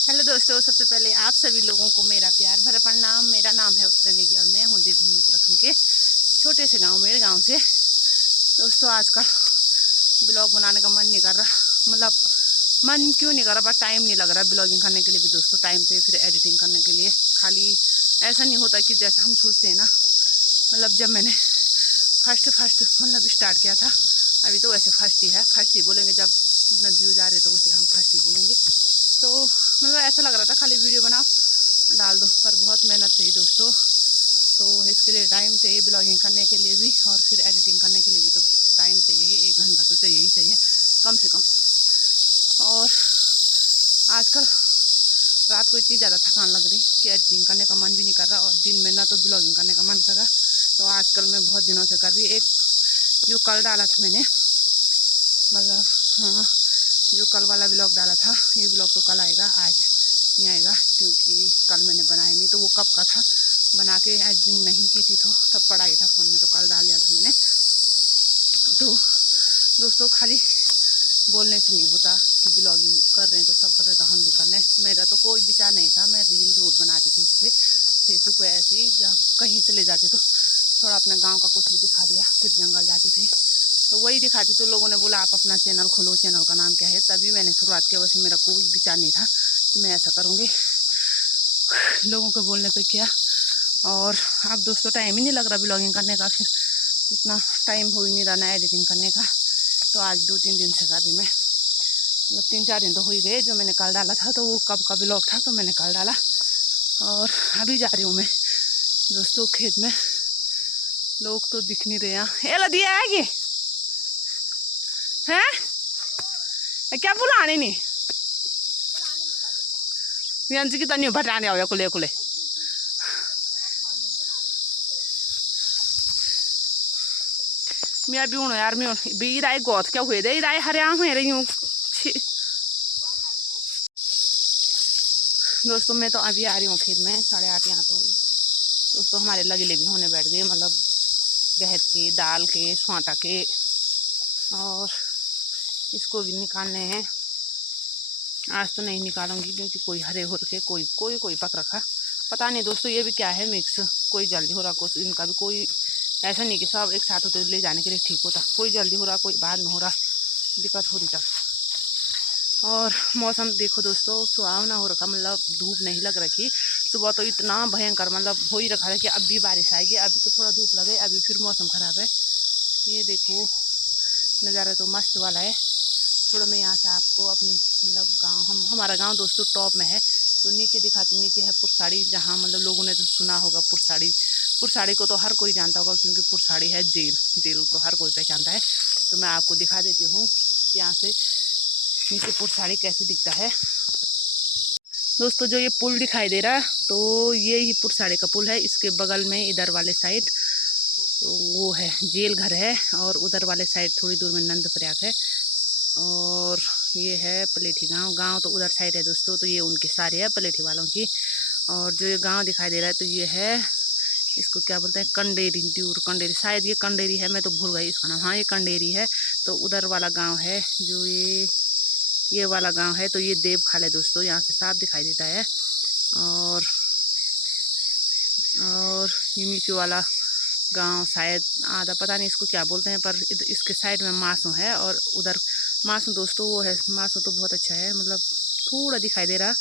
Hello दोस्तों, सबसे पहले आप सभी लोगों को मेरा प्यार भरा प्रणाम। मेरा नाम है उत्तरा नेगी और मैं हूँ देवभूमि उत्तराखंड के छोटे से गांव मेरे गांव से। दोस्तों आजकल ब्लॉग बनाने का मन नहीं कर रहा, मतलब मन क्यों नहीं कर रहा, बस टाइम नहीं लग रहा ब्लॉगिंग करने के लिए भी। दोस्तों टाइम पे फिर एडिटिंग करने के लिए खाली ऐसा नहीं होता कि जैसे हम सोचते हैं ना। मतलब जब मैंने फर्स्ट मतलब स्टार्ट किया था, अभी तो वैसे फर्स्ट ही बोलेंगे, जब मतलब व्यूज आ रहे तो उसे हम फर्स्ट ही बोलेंगे। तो मतलब ऐसा लग रहा था खाली वीडियो बनाओ डाल दो, पर बहुत मेहनत चाहिए दोस्तों। तो इसके लिए टाइम चाहिए, ब्लॉगिंग करने के लिए भी और फिर एडिटिंग करने के लिए भी तो टाइम चाहिए। 1 घंटा तो चाहिए ही चाहिए कम से कम। और आजकल रात को इतनी ज़्यादा थकान लग रही कि एडिटिंग करने का मन भी नहीं कर रहा, और दिन में ना तो ब्लॉगिंग करने का मन कर रहा। तो आजकल मैं बहुत दिनों से कर रही। एक जो कल डाला था मैंने, मतलब हाँ, जो कल वाला ब्लॉग डाला था, ये ब्लॉग तो कल आएगा, आज नहीं आएगा क्योंकि कल मैंने बनाया नहीं। तो वो कब का था, बना के एडिटिंग नहीं की थी तो तब पड़ा ही था फ़ोन में, तो कल डाल दिया था मैंने। तो दोस्तों खाली बोलने से नहीं होता कि ब्लॉगिंग कर रहे हैं तो सब कर रहे हैं तो हम भी कर लें। मेरा तो कोई विचार नहीं था, मैं रील रोज बनाती थी उस पर फेसबुक पे। ऐसे ही जब कहीं चले जाते तो थोड़ा अपने गाँव का कुछ भी दिखा दिया, फिर जंगल जाते थे तो वही दिखाती। तो लोगों ने बोला आप अपना चैनल खोलो, चैनल का नाम क्या है, तभी मैंने शुरुआत किया। वैसे मेरा कोई विचार नहीं था कि मैं ऐसा करूँगी, लोगों के बोलने पे किया। और अब दोस्तों टाइम ही नहीं लग रहा ब्लॉगिंग करने का, फिर उतना टाइम हो ही नहीं रहा ना एडिटिंग करने का। तो आज 2-3 दिन से कर रही मैं, मतलब 3-4 दिन तो हो ही गए। जो मैंने कल डाला था तो वो कब का ब्लॉग था, तो मैंने कल डाला। और अभी जा रही हूँ मैं दोस्तों खेत में। लोग तो दिख नहीं रहे यहाँ। एला दिया है कि है क्या बुलाने नहीं यांची की तनी भटाने आओ कुले कुले। मैं भी हूँ यार, मैं भी इधर गोद क्या हुए दे, इधर हरियाणा हुए रही हूँ। दोस्तों मैं तो अभी आ रही हूँ खेत में 8:30 यहाँ। तो दोस्तों हमारे लगेले भी होने बैठ गए, मतलब गहर के, दाल के, स्वाटा के, और इसको भी निकालने हैं। आज तो नहीं निकालूंगी क्योंकि कोई हरे हो के कोई कोई कोई पक रखा। पता नहीं दोस्तों ये भी क्या है मिक्स, कोई जल्दी हो रहा, कुछ इनका भी कोई ऐसा नहीं कि सब एक साथ होते ले जाने के लिए ठीक होता। कोई जल्दी हो रहा, कोई बाद में हो रहा, दिक्कत हो रही तब। और मौसम देखो दोस्तों सुहावना हो रखा, मतलब धूप नहीं लग रखी। सुबह तो इतना भयंकर मतलब हो ही रखा था कि अब भी बारिश आएगी, अभी तो थोड़ा धूप लगे, अभी फिर मौसम ख़राब है। ये देखो नज़ारा तो मस्त वाला है। थोड़ा मैं यहाँ से आपको अपने मतलब गांव, हमारा गांव दोस्तों टॉप में है, तो नीचे दिखाती। नीचे है पुरसाड़ी, जहाँ मतलब लोगों ने तो सुना होगा पुरसाड़ी। पुरसाड़ी को तो हर कोई जानता होगा क्योंकि पुरसाड़ी है जेल, जेल तो हर कोई पहचानता है। तो मैं आपको दिखा देती हूँ कि यहाँ से नीचे पुरसाड़ी कैसे दिखता है। दोस्तों जो ये पुल दिखाई दे रहा है तो ये ही पुरसाड़ी का पुल है। इसके बगल में इधर वाले साइड तो वो है जेल घर है, और उधर वाले साइड थोड़ी दूर में नंद प्रयाग है। और ये है पलेठी गांव। गांव तो उधर साइड है दोस्तों, तो ये उनके सारे है पलेठी वालों की। और जो ये गांव दिखाई दे रहा है तो ये है, इसको क्या बोलते हैं, कंडेरी, ड्यूर कंडेरी, शायद ये कंडेरी है, मैं तो भूल गई इसका नाम। हाँ ये कंडेरी है। तो उधर वाला गांव है जो ये वाला गांव है, तो ये देवखाल है दोस्तों, यहाँ से साफ दिखाई देता है। और ये नीचे वाला गांव शायद आधा पता नहीं इसको क्या बोलते हैं, पर इसके साइड में मासूम है। और उधर मासूम दोस्तों वो है, मासूम तो बहुत अच्छा है, मतलब थोड़ा दिखाई दे रहा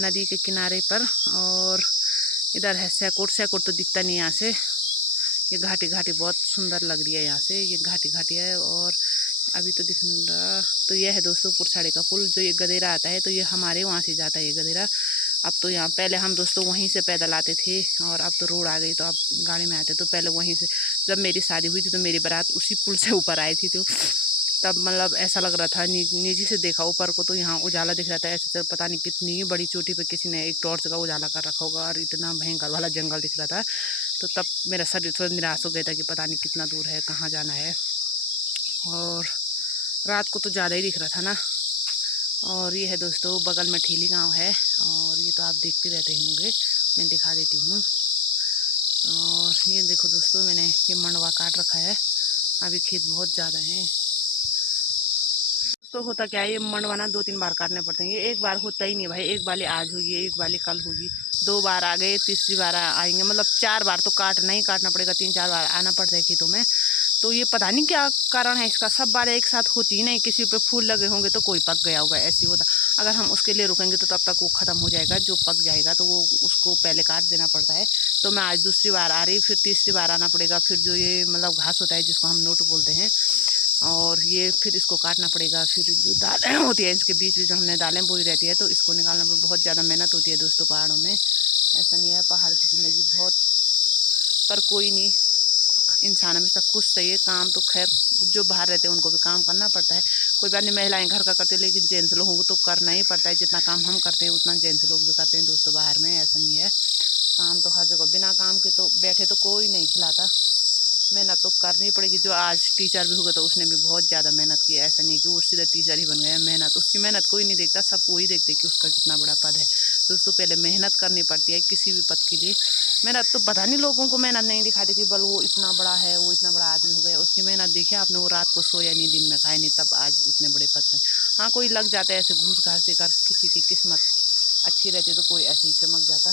नदी के किनारे पर। और इधर है सैकोट। सैकोट तो दिखता नहीं यहाँ से। ये घाटी घाटी बहुत सुंदर लग रही है यहाँ से, ये घाटी घाटी है। और अभी तो दिख रहा, तो यह है दोस्तों पुरसाड़ी का पुल। जो ये गदेरा आता है तो ये हमारे वहाँ से जाता है ये गदेरा। अब तो यहाँ पहले हम दोस्तों वहीं से पैदल आते थे, और अब तो रोड आ गई तो अब गाड़ी में आते। तो पहले वहीं से, जब मेरी शादी हुई थी तो मेरी बारात उसी पुल से ऊपर आई थी, तो तब मतलब ऐसा लग रहा था, नीचे से देखा ऊपर को तो यहाँ उजाला दिख रहा था ऐसे। तो पता नहीं कितनी बड़ी चोटी पे किसी ने एक टॉर्च का उजाला कर रखा होगा, और इतना भयंकर वाला जंगल दिख रहा था। तो तब मेरा शरीर थोड़ा निराश हो गया था कि पता नहीं कितना दूर है, कहाँ जाना है। और रात को तो ज़्यादा ही दिख रहा था ना। और ये है दोस्तों बगल में ठीली गांव है, और ये तो आप देखते रहते होंगे, मैं दिखा देती हूँ। और ये देखो दोस्तों मैंने ये मंडवा काट रखा है, अभी खेत बहुत ज़्यादा है। तो होता क्या है, ये मंडवाना 2-3 बार काटने पड़ते हैं। ये एक बार होता ही नहीं भाई, एक बाली आज होगी, एक बाली कल होगी, 2 बार आ गए, तीसरी बार आएंगे, मतलब 4 बार तो काटना ही काटना पड़ेगा, 3-4 बार आना पड़ता है खेतों में। तो ये पता नहीं क्या कारण है इसका, सब बार एक साथ होती ही नहीं, किसी पे फूल लगे होंगे तो कोई पक गया होगा, ऐसी होता। अगर हम उसके लिए रुकेंगे तो तब तक वो ख़त्म हो जाएगा, जो पक जाएगा तो वो उसको पहले काट देना पड़ता है। तो मैं आज दूसरी बार आ रही, फिर तीसरी बार आना पड़ेगा, फिर जो ये मतलब घास होता है जिसको हम नोट बोलते हैं, और ये फिर इसको काटना पड़ेगा। फिर जो दालें होती है इसके बीच बीच में हमने दालें बोई रहती है, तो इसको निकालना में बहुत ज़्यादा मेहनत होती है दोस्तों पहाड़ों में। ऐसा नहीं है, पहाड़ की ज़िंदगी बहुत, पर कोई नहीं, इंसान हमेशा खुश चाहिए। काम तो खैर जो बाहर रहते हैं उनको भी काम करना पड़ता है, कोई बात नहीं, महिलाएं घर का करते हैं, लेकिन जेंट्स लोगों को तो करना ही पड़ता है। जितना काम हम करते हैं उतना जेंट्स लोग भी करते हैं दोस्तों बाहर में, ऐसा नहीं है। काम तो हर जगह, बिना काम के तो बैठे तो कोई नहीं खिलाता, मेहनत तो करनी पड़ेगी। जो आज टीचर भी होगा तो उसने भी बहुत ज़्यादा मेहनत की, ऐसा नहीं कि वो सीधा टीचर ही बन गया। मेहनत, उसकी मेहनत कोई नहीं देखता, सब वही देखते कि उसका कितना बड़ा पद है। दोस्तों पहले मेहनत करनी पड़ती है किसी भी पद के लिए। मेहनत तो पता नहीं लोगों को मेहनत नहीं दिखाती थी, बल वो इतना बड़ा है, वो इतना बड़ा आदमी हो गया, उसकी मेहनत देखिए आपने, वो रात को सोया नहीं, दिन में खाया नहीं, तब आज उतने बड़े पद में। हाँ कोई लग जाता है ऐसे घूस घास देकर, किसी की किस्मत अच्छी रहती तो कोई ऐसे ही चमक जाता,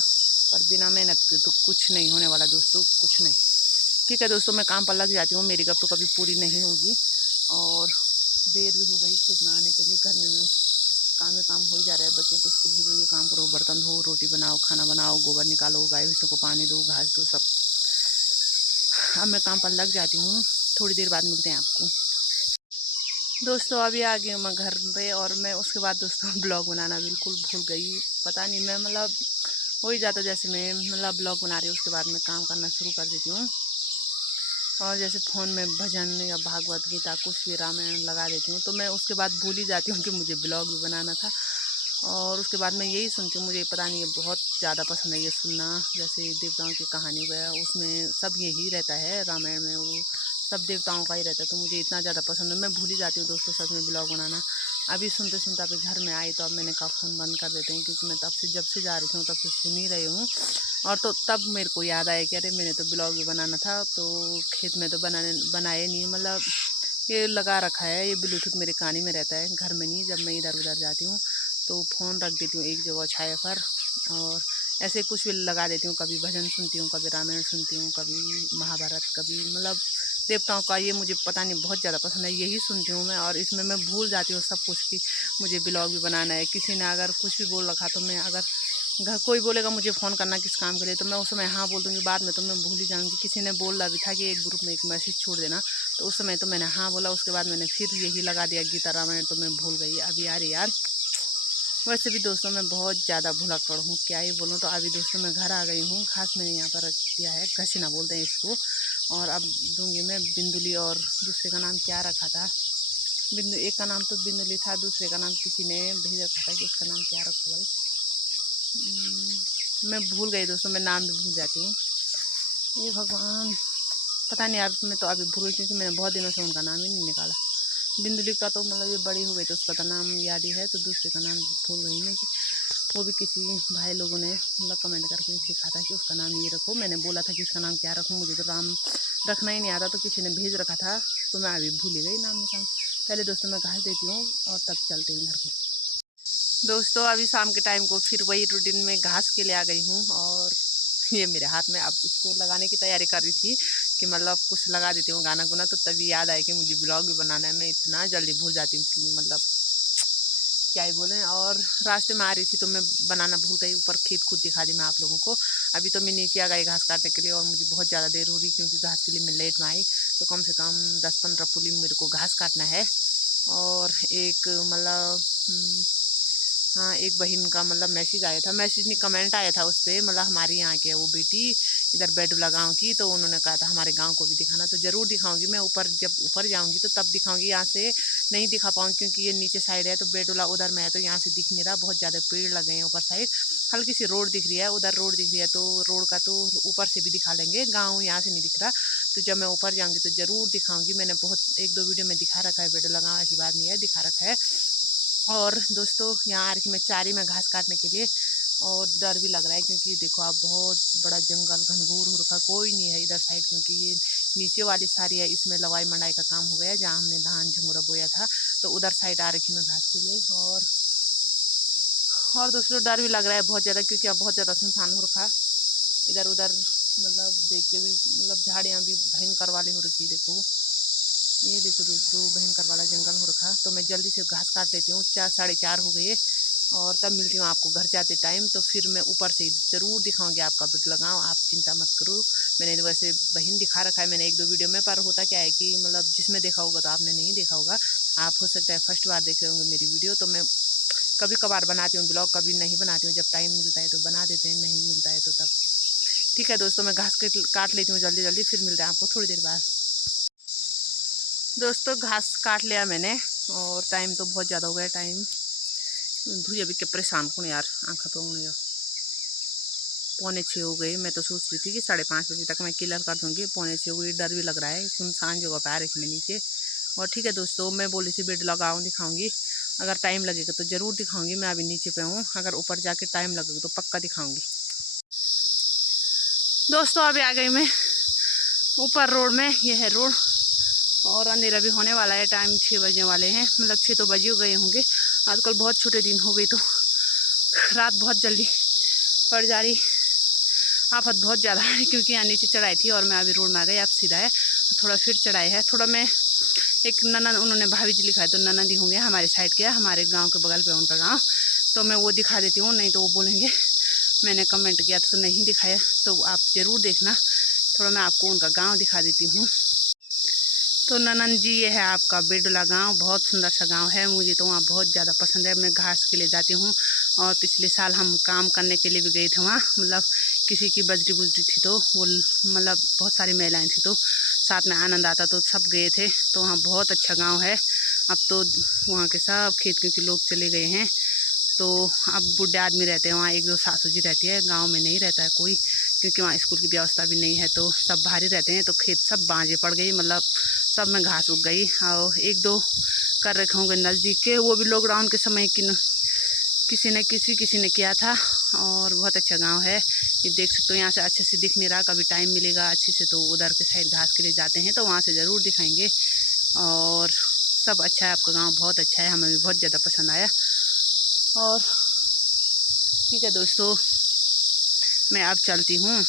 पर बिना मेहनत के तो कुछ नहीं होने वाला दोस्तों, कुछ नहीं। ठीक है दोस्तों, मैं काम पर लग जाती हूँ, मेरी गप तो कभी पूरी नहीं होगी, और देर भी हो गई खेत में आने के लिए। घर में भी काम में काम हो ही जा रहा है, बच्चों को स्कूल भेजो, ये काम करो, बर्तन धो, रोटी बनाओ, खाना बनाओ, गोबर निकालो, गाय भैंसों को पानी दो, घास दो, सब। अब मैं काम पर लग जाती हूँ, थोड़ी देर बाद मिलते हैं आपको। दोस्तों अभी आ गई हूँ मैं घर पे, और मैं उसके बाद दोस्तों ब्लॉग बनाना बिल्कुल भूल गई। पता नहीं, मैं मतलब हो ही जाता, जैसे मैं मतलब ब्लॉग बना रही हूँ उसके बाद मैं काम करना शुरू कर देती हूँ, और जैसे फ़ोन में भजन या भागवत गीता कुछ भी रामायण लगा देती हूँ, तो मैं उसके बाद भूल ही जाती हूँ कि मुझे ब्लॉग भी बनाना था। और उसके बाद मैं यही सुनती हूँ, मुझे पता नहीं ये बहुत ज़्यादा पसंद है ये सुनना। जैसे देवताओं की कहानी वगैरह उसमें सब यही रहता है, रामायण में वो सब देवताओं का ही रहता है, तो मुझे इतना ज़्यादा पसंद है, मैं भूल ही जाती हूँ दोस्तों सच में ब्लॉग बनाना। अभी सुनते सुनते अभी घर में आई, तो अब मैंने कहा फ़ोन बंद कर देते हैं, क्योंकि मैं तब से जब से जा रही हूँ तब से सुन ही रही हूँ। और तो तब मेरे को याद आया कि अरे मैंने तो ब्लॉग भी बनाना था, तो खेत में तो बनाए नहीं, मतलब ये लगा रखा है, ये ब्लूटूथ मेरे कान में रहता है, घर में नहीं। जब मैं इधर उधर जाती हूँ तो फ़ोन रख देती हूँ एक जगह छाया पर, और ऐसे कुछ भी लगा देती हूँ, कभी भजन सुनती हूँ, कभी रामायण सुनती हूँ, कभी महाभारत, कभी मतलब देवताओं का। ये मुझे पता नहीं बहुत ज़्यादा पसंद है, यही सुनती हूँ मैं, और इसमें मैं भूल जाती हूँ सब कुछ कि मुझे ब्लॉग भी बनाना है। किसी ने अगर कुछ भी बोल रखा, तो मैं अगर घर कोई बोलेगा मुझे फ़ोन करना किस काम के लिए, तो मैं उस समय हाँ बोल दूँगी, बाद में तो मैं भूल ही जाऊँगी। किसी ने बोला भी था कि एक ग्रुप में एक मैसेज छोड़ देना, तो उस समय तो मैंने हाँ बोला, उसके बाद मैंने फिर यही लगा दिया गीता रामायण, तो मैं भूल गई। अभी यार वैसे भी दोस्तों मैं बहुत ज़्यादा भुलक्कड़ हूँ, क्या ही बोलूँ। तो अभी दोस्तों मैं घर आ गई हूँ, घास मैंने यहाँ पर रख दिया है, घसीना बोलते हैं इसको, और अब दूंगी मैं बिंदुली। और दूसरे का नाम क्या रखा था, बिंदु, एक का नाम तो बिंदुली था, दूसरे का नाम किसी ने भेज रखा था कि उसका नाम क्या रखो भाई, मैं भूल गई दोस्तों, मैं नाम भी भूल जाती हूँ, ये भगवान पता नहीं यार, मैं तो अभी भूल गई, क्योंकि मैंने बहुत दिनों से उनका नाम ही नहीं निकाला। बिंदुली का तो मतलब ये बड़ी हो गई तो उसका तो नाम याद ही है, तो दूसरे का नाम भूल गई मैं कि वो भी किसी भाई लोगों ने मतलब कमेंट करके लिखा था कि उसका नाम ये रखो। मैंने बोला था कि इसका नाम क्या रखूँ, मुझे तो नाम रखना ही नहीं आता, तो किसी ने भेज रखा था, तो मैं अभी भूल ही गई नाम निकाल। पहले दोस्तों मैं घास देती हूँ और तब चलती हूँ घर को। दोस्तों अभी शाम के टाइम को फिर वही रूटीन में घास के लिए आ गई हूँ, और ये मेरे हाथ में, अब इसको लगाने की तैयारी कर रही थी कि मतलब कुछ लगा देती हूँ गाना गुना, तो तभी याद आया कि मुझे ब्लॉग भी बनाना है। मैं इतना जल्दी भूल जाती हूँ कि मतलब क्या ही बोलें। और रास्ते में आ रही थी तो मैं बनाना भूल गई, ऊपर खेत खुद दिखा दी मैं आप लोगों को। अभी तो मैं नीचे आ गई घास काटने के लिए, और मुझे बहुत ज़्यादा देर हो रही, क्योंकि घास के लिए मैं लेट में आई, तो कम से कम 10-15 पुली मेरे को घास काटना है। और एक मतलब हाँ, एक बहन का मतलब मैसेज आया था, मैसेज नहीं कमेंट आया था उस पर, मतलब हमारे यहाँ के वो बेटी इधर बेडूला गांव की, तो उन्होंने कहा था हमारे गांव को भी दिखाना, तो ज़रूर दिखाऊंगी मैं। ऊपर जब ऊपर जाऊंगी तो तब दिखाऊंगी, यहाँ से नहीं दिखा पाऊंगी क्योंकि ये नीचे साइड है, तो बेडूला उधर में है, तो यहाँ से दिख नहीं रहा, बहुत ज़्यादा पेड़ लगे हैं ऊपर साइड। हल्की सी रोड दिख रही है, उधर रोड दिख रही है, तो रोड का तो ऊपर से भी दिखा लेंगे, गाँव यहाँ से नहीं दिख रहा। तो जब मैं ऊपर जाऊँगी तो ज़रूर दिखाऊँगी। मैंने बहुत 1-2 वीडियो में दिखा रखा है बेडूला गाँव, ऐसी बात नहीं है, दिखा रखा है। और दोस्तों यहाँ आ रही मैं चारी में घास काटने के लिए, और डर भी लग रहा है, क्योंकि देखो आप बहुत बड़ा जंगल घनघोर हो रखा, कोई नहीं है इधर साइड, क्योंकि ये नीचे वाली सारी है, इसमें लवाई मंडाई का काम हो गया, जहाँ हमने धान झुंगरा बोया था, तो उधर साइड आ रखी मैं घास के लिए। और दूसरों डर भी लग रहा है बहुत ज़्यादा, क्योंकि अब बहुत ज़्यादा सुनसान हो रखा है इधर उधर। मतलब देख के भी मतलब झाड़ियाँ भी भयंकर वाली हो रखी है। देखो ये देखो दोस्तों, भयंकर वाला जंगल हो रखा। तो मैं जल्दी से घास काट लेती हूँ, 4 साढ़े 4 हो गई है। और तब मिलती हूँ आपको घर जाते टाइम। तो फिर मैं ऊपर से ज़रूर दिखाऊंगी आपका बिट लगाऊँ, आप चिंता मत करो। मैंने वैसे बहिन दिखा रखा है मैंने 1-2 वीडियो में, पर होता क्या है कि मतलब जिसमें देखा होगा तो आपने नहीं देखा होगा। आप हो सकता है फर्स्ट बार देख रहे होंगे मेरी वीडियो। तो मैं कभी कभार बनाती हूँ ब्लॉग, कभी नहीं बनाती हूँ। जब टाइम मिलता है तो बना देते हैं, नहीं मिलता है तो तब। ठीक है दोस्तों, मैं घास काट लेती हूँ जल्दी जल्दी, फिर मिलते हैं आपको थोड़ी देर बाद। दोस्तों घास काट लिया मैंने, और टाइम तो बहुत ज़्यादा हो गया। टाइम धुए भी के परेशान कौन यार, आँखा पे उंगली 5:45 हो गई। मैं तो सोच रही थी कि 5:30 बजे तक मैं क्लियर कर दूँगी। 5:45 हो गई, डर भी लग रहा है, सुनसान जगह पे आ रही मैं नीचे। और ठीक है दोस्तों, मैं बोली थी बेड लगाऊँ दिखाऊँगी, अगर टाइम लगेगा तो ज़रूर दिखाऊँगी। मैं अभी नीचे पे हूँ, अगर ऊपर जाके टाइम लगेगा तो पक्का दिखाऊँगी। दोस्तों अभी आ गई मैं ऊपर रोड में, ये है रोड। और अंधेरा भी होने वाला है, टाइम 6 बजने वाले हैं, मतलब 6 तो बज गए होंगे। आजकल बहुत छोटे दिन हो गई तो रात बहुत जल्दी पड़ जा रही, आफत बहुत ज़्यादा है। क्योंकि यहाँ नीचे चढ़ाई थी और मैं अभी रोड में आ गई, अब सीधा है। थोड़ा फिर चढ़ाई है थोड़ा। मैं एक ननद, उन्होंने भाभी जी लिखा है तो ननद ही होंगे हमारे साइड के, हमारे गाँव के बगल पे उनका गाँव। तो मैं वो दिखा देती हूँ, नहीं तो वो बोलेंगे मैंने कमेंट किया तो नहीं दिखाया। तो आप ज़रूर देखना, थोड़ा मैं आपको उनका गाँव दिखा देती हूँ। तो ननन जी ये है आपका बेडुला गांव, बहुत सुंदर सा गांव है। मुझे तो वहाँ बहुत ज़्यादा पसंद है। मैं घास के लिए जाती हूँ, और पिछले साल हम काम करने के लिए भी गए थे वहाँ। मतलब किसी की बजरी बुजरी थी तो वो, मतलब बहुत सारी महिलाएं थी तो साथ में आनंद आता, तो सब गए थे। तो वहाँ बहुत अच्छा गाँव है। अब तो वहाँ के सब खेत के लोग चले गए हैं, तो अब बुढ़े आदमी रहते हैं वहाँ। 1-2 सासू जी रहती है, गांव में नहीं रहता है कोई, क्योंकि वहाँ स्कूल की व्यवस्था भी नहीं है। तो सब बाहर ही रहते हैं। तो खेत सब बाँझे पड़ गई, मतलब सब में घास उग गई। और 1-2 कर रखे होंगे नज़दीक के, वो भी लॉकडाउन के समय किसी ने किया था। और बहुत अच्छा गांव है, ये देख सकते हो। यहाँ से अच्छे से दिख नहीं रहा, कभी टाइम मिलेगा अच्छे से तो उधर के साइड घास के लिए जाते हैं तो वहाँ से ज़रूर दिखाएंगे। और सब अच्छा है, आपका गाँव बहुत अच्छा है, हमें भी बहुत ज़्यादा पसंद आया। और ठीक है दोस्तों, मैं अब चलती हूँ।